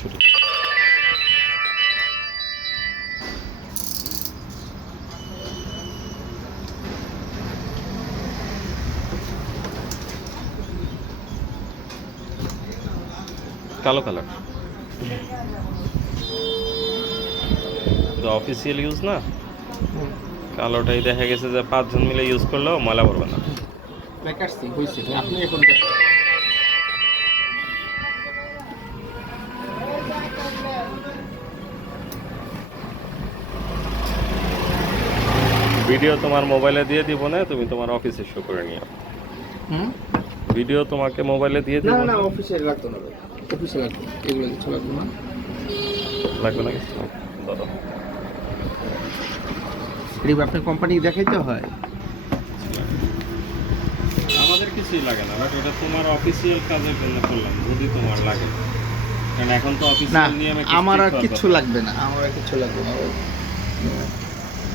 শুরু। কালো colour official use না, কালোটাই দেখা গেছে যে 5 জন মিলে ইউজ করলেও ময়লা পড়বে না। আপনি এখন ভিডিও তোমার মোবাইলে দিয়ে দিব না, তুমি তোমার অফিসে শো করে নিও। ভিডিও তোমাকে মোবাইলে দিয়ে দিব না না অফিসে লাগতো না, অফিসে লাগতো, এগুলো কিছু লাগতো না, লাগবে না কিছু দাদা। এগুলো আপনার কোম্পানি দেখাইতে হয়, আমাদের কিছুই লাগে না, বাট ওটা তোমার অফিসিয়াল কাজের জন্য করলাম, যদি তোমার লাগে, কারণ এখন তো না অফিসিয়াল নিয়মে আমার আর কিচ্ছু লাগবে না, আমার আর কিচ্ছু লাগবে না।